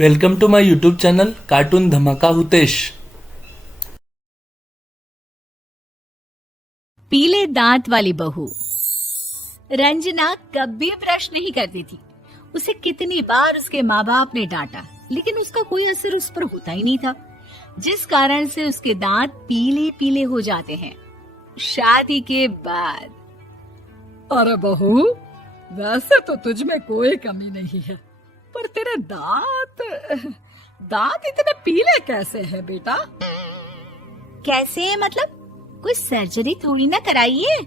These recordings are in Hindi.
Welcome to my YouTube channel cartoon धमाका हुतेश। पीले दांत वाली बहू। रंजना कभी ब्रश नहीं करती थी। उसे कितनी बार उसके माँ बाप ने डांटा, लेकिन उसका कोई असर उस पर होता ही नहीं था, जिस कारण से उसके दांत पीले पीले हो जाते हैं शादी के बाद। अरे बहू, वैसे तो तुझ में कोई कमी नहीं है, पर तेरे दांत इतने पीले कैसे हैं बेटा? कैसे मतलब? कोई सर्जरी थोड़ी ना कराइए।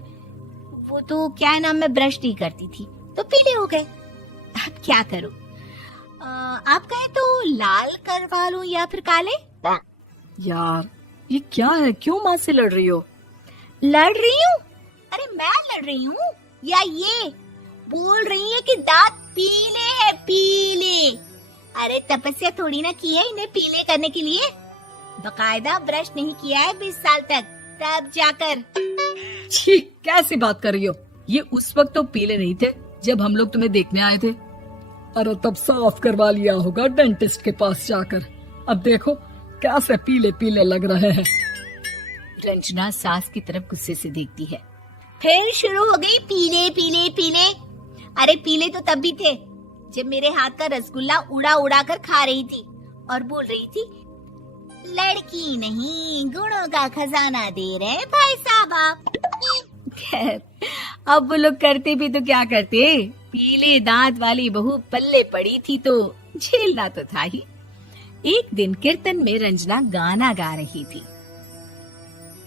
वो तो क्या नाम, मैं ब्रश नहीं करती थी तो पीले हो गए। अब क्या करूं? आप कहें तो लाल करवा लूं या फिर काले? यार ये क्या है, क्यों माँ से लड़ रही हो? लड़ रही हूँ? अरे मैं लड़ रही हूँ या ये बोल रही है कि दांत पीले हैं, पीले। अरे तपस्या थोड़ी ना की है इन्हें पीले करने के लिए। बकायदा ब्रश नहीं किया है 20 साल तक, तब जाकर। छी, कैसी बात कर रही हो? ये उस वक्त तो पीले नहीं थे जब हम लोग तुम्हें देखने आए थे। अरे तब साफ करवा लिया होगा डेंटिस्ट के पास जाकर। अब देखो कैसे पीले पीले लग रहे हैं। रंजना सास की तरफ गुस्से से देखती है। फिर शुरू हो गई पीले पीले पीले। अरे पीले तो तब भी थे जब मेरे हाथ का रसगुल्ला उड़ा उड़ा कर खा रही थी और बोल रही थी, लड़की नहीं गुणों का खजाना दे रहे भाई साहब आप। खैर, अब वो लोग करते भी तो क्या करते, पीले दांत वाली बहू पल्ले पड़ी थी तो झेलना तो था ही। एक दिन कीर्तन में रंजना गाना गा रही थी।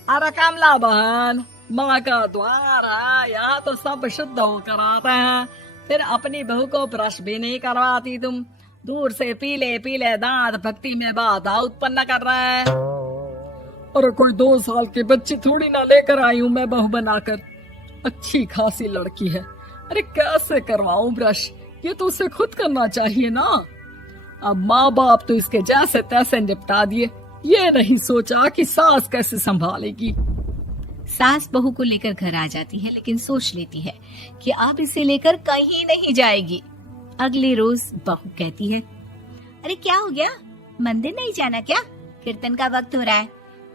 अरे कमला बहन, माँ का द्वार है, यहाँ तो सब शुद्ध होकर आते हैं, फिर अपनी बहू को ब्रश भी नहीं करवाती तुम। दूर से पीले पीले दांत भक्ति में बाधा उत्पन्न कर रहे हैं। अरे कोई 2 साल की बच्ची थोड़ी ना लेकर आई हूँ मैं बहू बनाकर। अच्छी खासी लड़की है, अरे कैसे करवाऊं ब्रश? ये तो उसे खुद करना चाहिए ना। अब माँ बाप तो इसके जैसे तैसे निपटा दिए, ये नहीं सोचा कि सास कैसे संभालेगी। सास बहू को लेकर घर आ जाती है, लेकिन सोच लेती है कि अब इसे लेकर कहीं नहीं जाएगी। अगले रोज बहू कहती है, अरे क्या हो गया, मंदिर नहीं जाना क्या? कीर्तन का वक्त हो रहा है।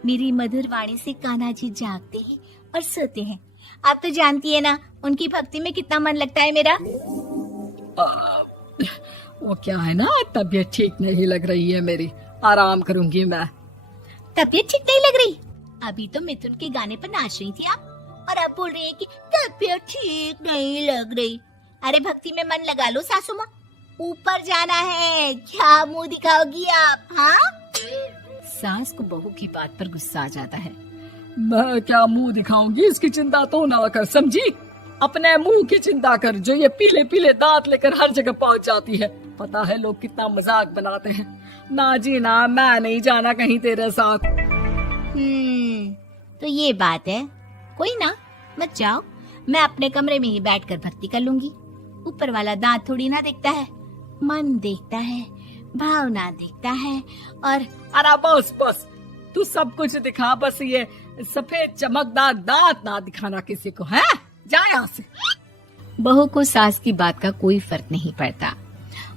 मेरी मधुर वाणी से कान्हा जी जागते हैं और सोते हैं। आप तो जानती है ना उनकी भक्ति में कितना मन लगता है मेरा। वो क्या है ना, तबीयत ठीक नहीं लग रही है मेरी, आराम करूंगी मैं। तबीयत ठीक नहीं लग रही? अभी तो मिथुन के गाने पर नाच रही थी आप, और अब बोल रही है कि तबीयत ठीक नहीं लग रही। अरे भक्ति में मन लगा लो सासू माँ, ऊपर जाना है, क्या मुंह दिखाओगी आप? हाँ? सास को बहू की बात पर गुस्सा आ जाता है। मैं क्या मुंह दिखाऊंगी, इसकी चिंता तो ना कर, समझी? अपने मुंह की चिंता कर, जो ये पीले पीले दांत लेकर हर जगह पहुंच जाती है। पता है लोग कितना मजाक बनाते हैं। ना जी ना, मैं नहीं जाना कहीं तेरे साथ। तो ये बात है। कोई ना, मत जाओ, मैं अपने कमरे में ही बैठकर भक्ति कर लूंगी। ऊपर वाला दांत थोड़ी ना देखता है, मन देखता है, भावना देखता है। और अरे बस बस, तू सब कुछ दिखा, बस ये सफेद चमकदार दांत ना दिखाना किसी को, है? जा यहाँ से। बहू को सास की बात का कोई फर्क नहीं पड़ता,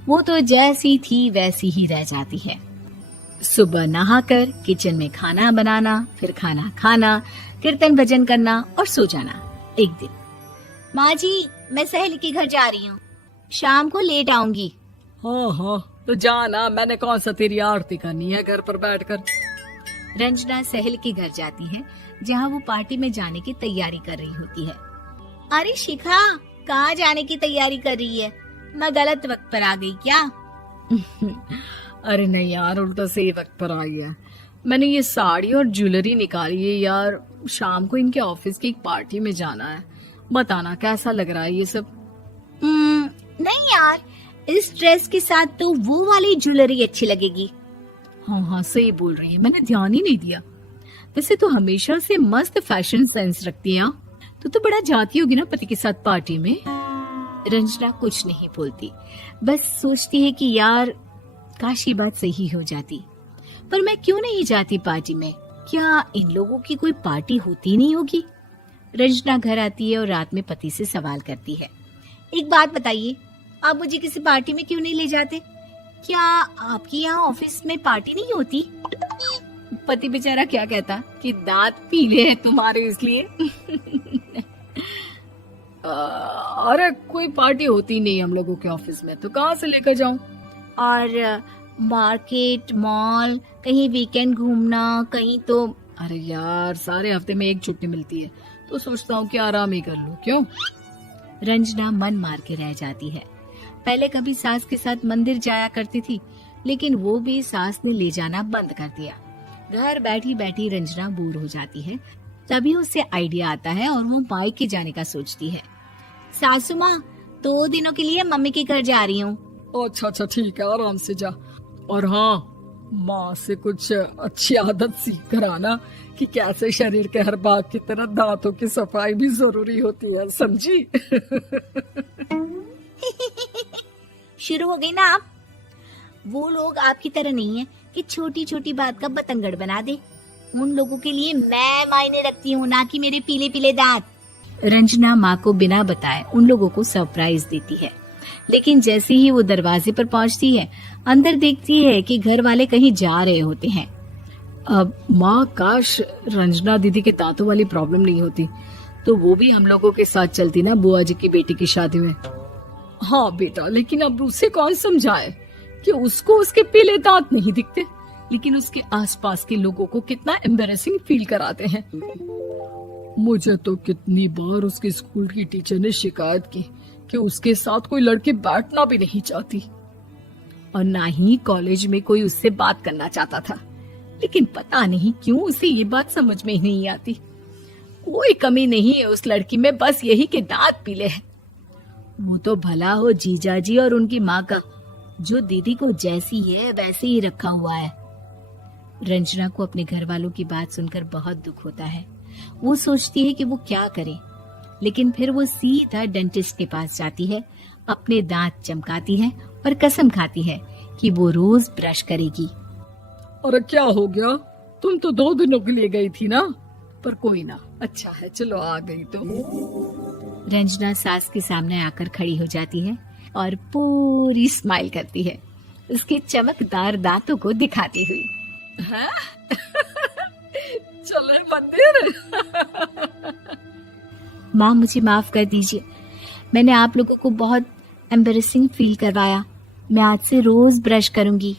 वो तो जैसी थी वैसी ही रह जाती है। सुबह नहाकर किचन में खाना बनाना, फिर खाना खाना, कीर्तन भजन करना और सो जाना। एक दिन, माँ जी मैं सहेली के घर जा रही हूँ, शाम को लेट आऊंगी। हाँ हाँ तो जाना, मैंने कौन सा तेरी आरती करनी है घर पर बैठकर। रंजना सहेली के घर जाती है, जहाँ वो पार्टी में जाने की तैयारी कर रही होती है। अरे शिखा, कहाँ जाने की तैयारी कर रही है? मैं गलत वक्त पर आ गई क्या? अरे नहीं यार, उल्टा सही वक्त पर आई है। मैंने ये साड़ी और ज्वेलरी निकाली है यार, शाम को इनके ऑफिस की एक पार्टी में जाना है। बताना कैसा लग रहा है ये सब? नहीं यार, इस ड्रेस के साथ तो वो वाली ज्वेलरी अच्छी लगेगी। हाँ हाँ सही बोल रही है, मैंने ध्यान ही नहीं दिया। वैसे तो हमेशा से मस्त फैशन सेंस रखती है। तो बड़ा जाती होगी ना पति के साथ पार्टी में। रंजना कुछ नहीं बोलती, बस सोचती है कि यार काश ये बात सही हो जाती। पर मैं क्यों नहीं जाती पार्टी में? क्या इन लोगों की कोई पार्टी होती नहीं होगी? रंजना घर आती है और रात में पति से सवाल करती है, एक बात बताइए, आप मुझे किसी पार्टी में क्यों नहीं ले जाते? क्या आपके यहाँ ऑफिस में पार्टी नहीं होती? पति बेचारा क्या कहता कि दांत पीले हैं तुम्हारे इसलिए। अरे कोई पार्टी होती नहीं हम लोगों के ऑफिस में, तो कहाँ से लेकर जाऊं? और मार्केट, मॉल, कहीं वीकेंड घूमना, कहीं तो। अरे यार, सारे हफ्ते में एक छुट्टी मिलती है, तो सोचता हूँ कि आराम ही कर लूं। क्यों? रंजना मन मार के रह जाती है। पहले कभी सास के साथ मंदिर जाया करती थी, लेकिन वो भी सास ने ले जाना बंद कर दिया। घर बैठी बैठी रंजना बोर हो जाती है। तभी उसे आइडिया आता है और वो मायके जाने का सोचती है। सासू माँ, 2 दिनों के लिए मम्मी के घर जा रही हूँ। अच्छा ठीक है, आराम से जा। और हाँ, माँ से कुछ अच्छी आदत सीख कर आना कि कैसे शरीर के हर भाग की तरह दांतों की सफाई भी जरूरी होती है, समझी? शुरू हो गई ना आप? वो लोग आपकी तरह नहीं है कि छोटी छोटी बात का बतंगड़ बना दे। उन लोगों के लिए मैं मायने रखती हूँ, ना कि मेरे पीले पीले दांत। रंजना माँ को बिना बताए उन लोगों को सरप्राइज देती है, लेकिन जैसे ही वो दरवाजे पर पहुंचती है, अंदर देखती है कि घर वाले कहीं जा रहे होते हैं। अब माँ, काश रंजना दीदी के दांतों वाली प्रॉब्लम नहीं होती, तो वो भी हम लोगों के साथ चलती ना बुआ जी की बेटी की शादी में। हाँ बेटा, लेकिन अब उसे कौन समझाए कि उसको उसके पीले दांत नहीं दिखते, लेकिन उसके आसपास के लोगों को कितना एम्बैरेसिंग फील कराते हैं। मुझे तो कितनी बार उसके स्कूल की टीचर ने शिकायत की कि उसके साथ कोई लड़की बैठना भी नहीं चाहती, और ना ही कॉलेज में कोई उससे बात करना चाहता था। लेकिन पता नहीं क्यों उसे ये बात समझ में ही नहीं आती। कोई कमी नहीं है उस लड़की में, बस यही कि दांत पीले हैं। वो तो भला हो जीजा जी और उनकी माँ का, जो दीदी को जैसी है वैसे ही रखा हुआ है। रंजना को अपने घर वालों की बात सुनकर बहुत दुख होता है। वो सोचती है कि वो क्या करे, लेकिन फिर वो सीधा डेंटिस्ट के पास जाती है, अपने दांत चमकाती है और कसम खाती है कि वो रोज ब्रश करेगी। अरे क्या हो गया? तुम तो 2 दिनों के लिए गई थी ना? पर कोई ना, अच्छा है, चलो आ गई तो। रंजना सास के सामने आकर खड़ी हो जाती है और पूरी स्माइल करती है, उसके चमकदार दांतों को दिखाती हुई। हैं? चले मंदिर? माँ, मुझे माफ कर दीजिए, मैंने आप लोगों को बहुत एम्बैरेसिंग फील करवाया। मैं आज से रोज ब्रश करूंगी।